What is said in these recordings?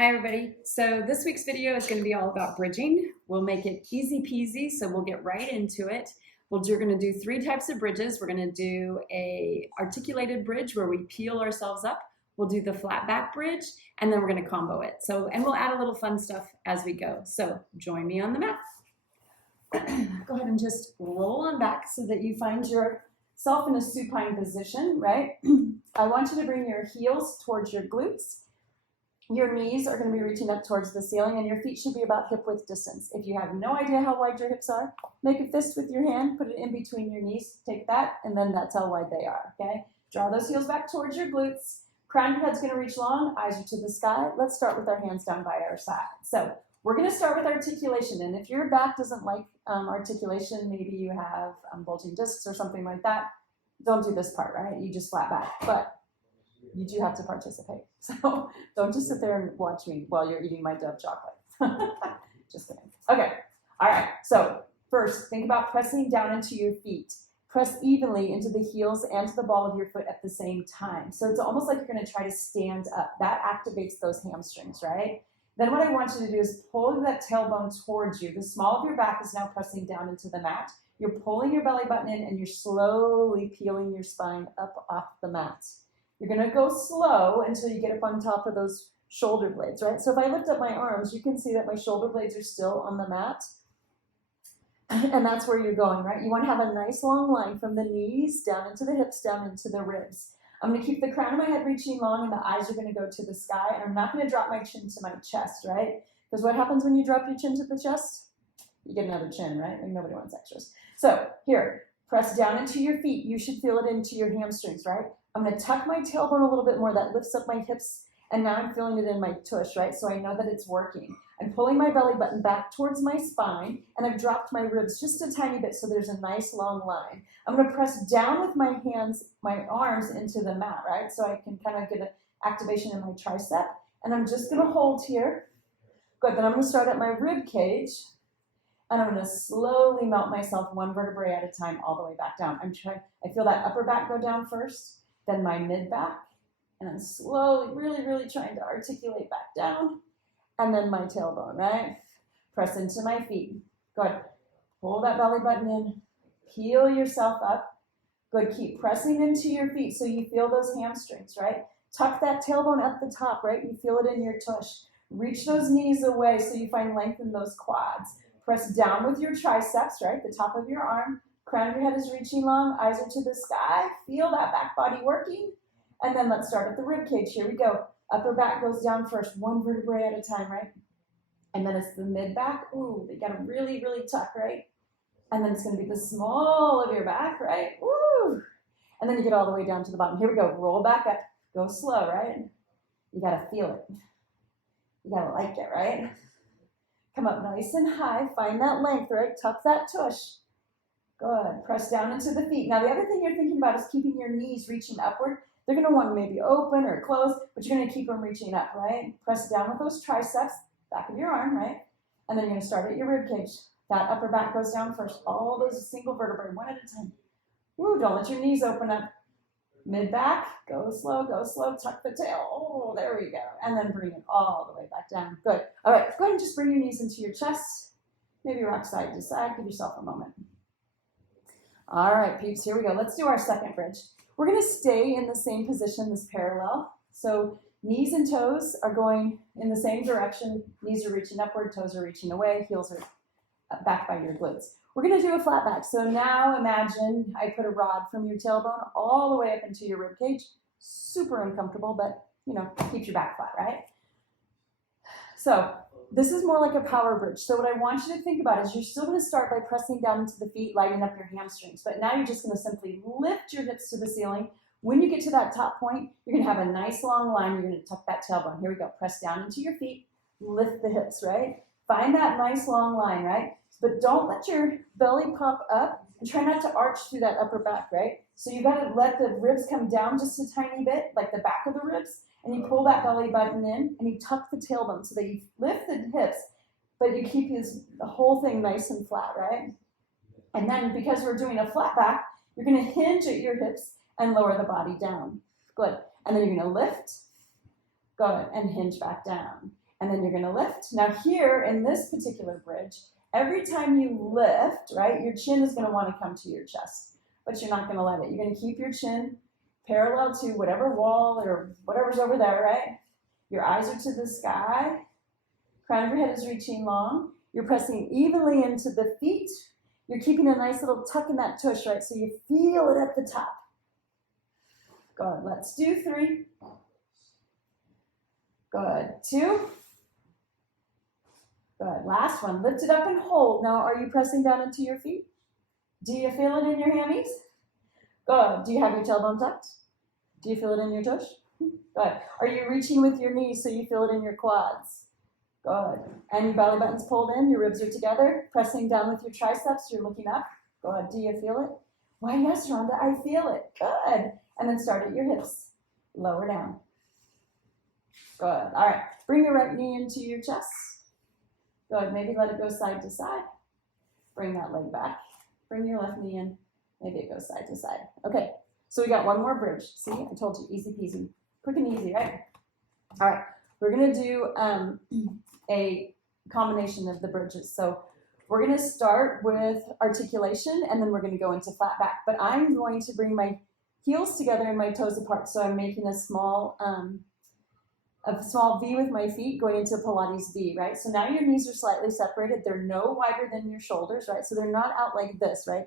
Hi everybody. So this week's video is going to be all about bridging. We'll make it easy peasy, so we'll get right into it. We're going to do 3 types of bridges. We're going to do a articulated bridge where we peel ourselves up. We'll do the flat back bridge, and then we're going to combo it. And we'll add a little fun stuff as we go. So join me on the mat. Go ahead and just roll on back so that you find yourself in a supine position, right? I want you to bring your heels towards your glutes. Your knees are going to be reaching up towards the ceiling, and your feet should be about hip width distance. If you have no idea how wide your hips are, make a fist with your hand, put it in between your knees, take that, and then that's how wide they are, okay? Draw those heels back towards your glutes. Crown of your head's going to reach long, eyes are to the sky. Let's start with our hands down by our side. So we're going to start with articulation, and if your back doesn't like articulation, maybe you have bulging discs or something like that, don't do this part, right? You just flat back, but you do have to participate. So don't just sit there and watch me while you're eating my Dove chocolate. Just kidding. Okay. All right. So first, think about pressing down into your feet. Press evenly into the heels and to the ball of your foot at the same time. So it's almost like you're going to try to stand up. That activates those hamstrings, right? Then what I want you to do is pull that tailbone towards you. The small of your back is now pressing down into the mat. You're pulling your belly button in, and you're slowly peeling your spine up off the mat. You're going to go slow until you get up on top of those shoulder blades, right? So if I lift up my arms, you can see that my shoulder blades are still on the mat. And that's where you're going, right? You want to have a nice long line from the knees down into the hips, down into the ribs. I'm going to keep the crown of my head reaching long, and the eyes are going to go to the sky. And I'm not going to drop my chin to my chest, right? Because what happens when you drop your chin to the chest? You get another chin, right? Like nobody wants extras. So here, press down into your feet. You should feel it into your hamstrings, right? I'm going to tuck my tailbone a little bit more. That lifts up my hips, and now I'm feeling it in my tush, right? So I know that it's working. I'm pulling my belly button back towards my spine, and I've dropped my ribs just a tiny bit so there's a nice long line. I'm going to press down with my hands, my arms into the mat, right? So I can kind of get an activation in my tricep, and I'm just going to hold here. Good. Then I'm going to start at my rib cage, and I'm going to slowly melt myself one vertebrae at a time all the way back down. I feel that upper back go down first, then my mid back, and I'm slowly, really, really trying to articulate back down, and then my tailbone, right? Press into my feet. Good. Pull that belly button in, peel yourself up. Good. Keep pressing into your feet so you feel those hamstrings, right? Tuck that tailbone at the top, right? You feel it in your tush. Reach those knees away so you find length in those quads. Press down with your triceps, right? The top of your arm. Crown of your head is reaching long, eyes are to the sky. Feel that back body working. And then let's start at the rib cage. Here we go. Upper back goes down first, one vertebrae at a time, right? And then it's the mid back. Ooh, you gotta really, really tuck, right? And then it's gonna be the small of your back, right? Woo! And then you get all the way down to the bottom. Here we go. Roll back up. Go slow, right? You gotta feel it. You gotta like it, right? Come up nice and high. Find that length, right? Tuck that tush. Good. Press down into the feet. Now, the other thing you're thinking about is keeping your knees reaching upward. They're going to want to maybe open or close, but you're going to keep them reaching up, right? Press down with those triceps, back of your arm, right? And then you're going to start at your rib cage. That upper back goes down first. All those single vertebrae, one at a time. Woo, don't let your knees open up. Mid back, go slow, tuck the tail. Oh, there we go. And then bring it all the way back down. Good. All right, go ahead and just bring your knees into your chest. Maybe rock side to side. Give yourself a moment. All right, peeps, here we go. Let's do our second bridge. We're going to stay in the same position, this parallel. So knees and toes are going in the same direction. Knees are reaching upward, toes are reaching away, heels are back by your glutes. We're going to do a flat back. So now imagine I put a rod from your tailbone all the way up into your rib cage. Super uncomfortable, but, you know, keeps your back flat, right? So this is more like a power bridge. So what I want you to think about is you're still going to start by pressing down into the feet, lighting up your hamstrings. But now you're just going to simply lift your hips to the ceiling. When you get to that top point, you're going to have a nice long line. You're going to tuck that tailbone. Here we go. Press down into your feet. Lift the hips, right? Find that nice long line, right? But don't let your belly pop up, and try not to arch through that upper back, right? So you got to let the ribs come down just a tiny bit, like the back of the ribs. And you pull that belly button in, and you tuck the tailbone so that you lift the hips, but you keep the whole thing nice and flat, right? And then because we're doing a flat back, you're going to hinge at your hips and lower the body down. Good. And then you're going to lift, good, and hinge back down. And then you're gonna lift. Now here in this particular bridge, every time you lift, right, your chin is gonna wanna come to your chest, but you're not gonna let it. You're gonna keep your chin parallel to whatever wall or whatever's over there, right? Your eyes are to the sky. Crown of your head is reaching long. You're pressing evenly into the feet. You're keeping a nice little tuck in that tush, right? So you feel it at the top. Good, let's do 3. Good, 2. Good, last one, lift it up and hold. Now, are you pressing down into your feet? Do you feel it in your hammies? Good, do you have your tailbone tucked? Do you feel it in your tush? Good, are you reaching with your knees so you feel it in your quads? Good, and your belly button's pulled in, your ribs are together, pressing down with your triceps, you're looking up. Good, do you feel it? Why, yes, Rhonda, I feel it. Good, and then start at your hips, lower down. Good, all right, bring your right knee into your chest. Good, maybe let it go side to side. Bring that leg back. Bring your left knee in. Maybe it goes side to side. Okay, so we got one more bridge. See, I told you, easy peasy. Quick and easy, right? All right, we're gonna do a combination of the bridges. So we're gonna start with articulation and then we're gonna go into flat back. But I'm going to bring my heels together and my toes apart. So I'm making a small V with my feet going into Pilates V, right? So now your knees are slightly separated. They're no wider than your shoulders, right? So they're not out like this, right?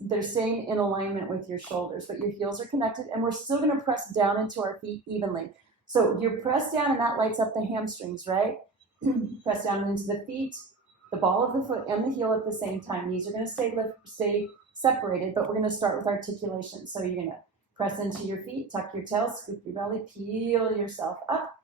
They're staying in alignment with your shoulders, but your heels are connected, and we're still gonna press down into our feet evenly. So you're pressed down and that lights up the hamstrings, right? Press down into the feet, the ball of the foot and the heel at the same time. Knees are gonna stay separated, but we're gonna start with articulation. So you're gonna press into your feet, tuck your tail, scoop your belly, peel yourself up.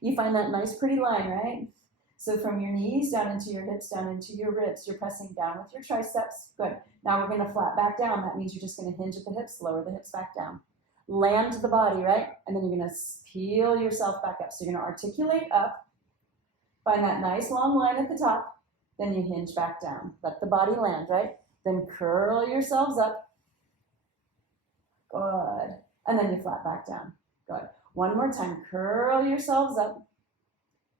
You find that nice pretty line, right? So from your knees down into your hips, down into your ribs, you're pressing down with your triceps. Good. Now we're gonna flat back down. That means you're just gonna hinge at the hips, lower the hips back down. Land the body, right? And then you're gonna peel yourself back up. So you're gonna articulate up, find that nice long line at the top, then you hinge back down. Let the body land, right? Then curl yourselves up. Good. And then you flat back down. Good. One more time. Curl yourselves up.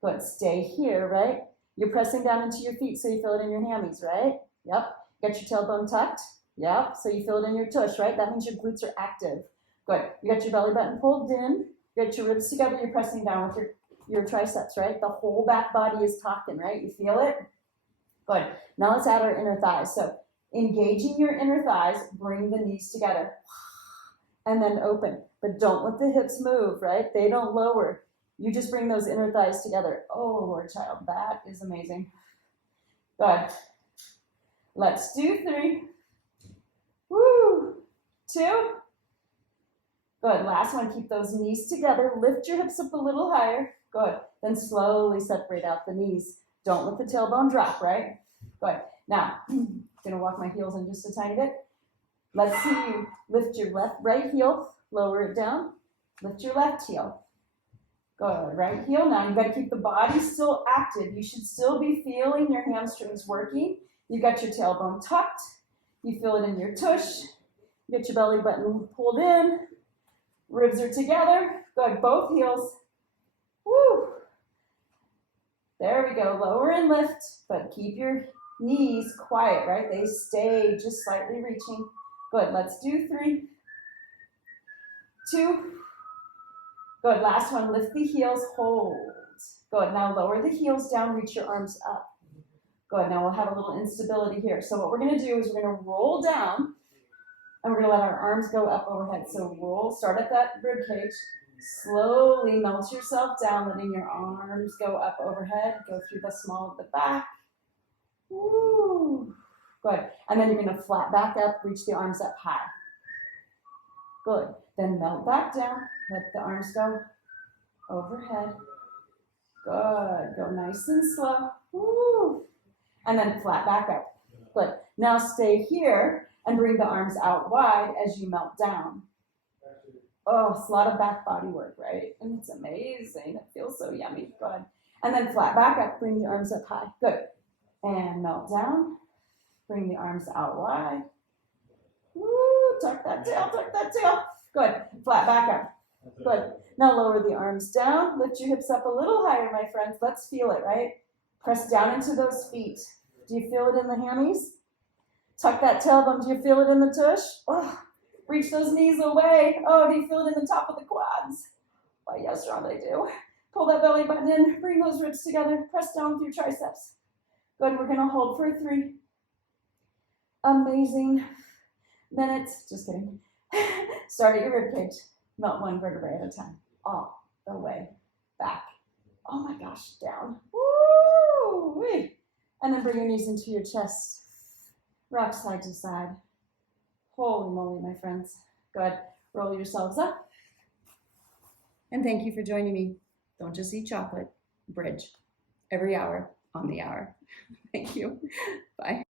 Good. Stay here, right? You're pressing down into your feet so you feel it in your hammies, right? Yep. Get your tailbone tucked. Yep. So you feel it in your tush, right? That means your glutes are active. Good. You got your belly button pulled in. You got your ribs together. You're pressing down with your triceps, right? The whole back body is talking, right? You feel it? Good. Now let's add our inner thighs. So engaging your inner thighs, bring the knees together. And then open, but don't let the hips move, right? They don't lower. You just bring those inner thighs together. Oh, Lord child, that is amazing. Good. Let's do 3. Woo. 2. Good. Last one, keep those knees together. Lift your hips up a little higher. Good. Then slowly separate out the knees. Don't let the tailbone drop, right? Good. Now, I'm gonna walk my heels in just a tiny bit. Let's see you lift your right heel, lower it down, lift your left heel. Good, right heel. Now you've got to keep the body still active. You should still be feeling your hamstrings working. You got your tailbone tucked. You feel it in your tush. You get your belly button pulled in. Ribs are together. Good, both heels. Woo. There we go, lower and lift, but keep your knees quiet, right? They stay just slightly reaching. Good, let's do 3, 2. Good, last one, lift the heels, hold. Good, now lower the heels down, reach your arms up. Good, now we'll have a little instability here. So what we're gonna do is we're gonna roll down and we're gonna let our arms go up overhead. So roll, start at that rib cage, slowly melt yourself down, letting your arms go up overhead, go through the small of the back. Woo. Good. And then you're going to flat back up, reach the arms up high. Good. Then melt back down. Let the arms go overhead. Good. Go nice and slow. Woo. And then flat back up. Good. Now stay here and bring the arms out wide as you melt down. Oh, it's a lot of back body work, right? And it's amazing. It feels so yummy. Good. And then flat back up. Bring the arms up high. Good. And melt down. Bring the arms out wide. Woo, tuck that tail, tuck that tail. Good. Flat back up. Good. Now lower the arms down, lift your hips up a little higher, my friends. Let's feel it, right? Press down into those feet. Do you feel it in the hammies? Tuck that tailbone. Do you feel it in the tush? Oh, reach those knees away. Oh, do you feel it in the top of the quads? Why, yes, Ron, I do. Pull that belly button in. Bring those ribs together. Press down with your triceps. Good. We're going to hold for 3 amazing minutes. Just kidding. Start at your ribcage. Not one vertebrae at a time. All the way back. Oh my gosh, down. Woo! And then bring your knees into your chest. Rock side to side. Holy moly, my friends. Good. Roll yourselves up. And thank you for joining me. Don't just eat chocolate. Bridge. Every hour on the hour. Thank you. Bye.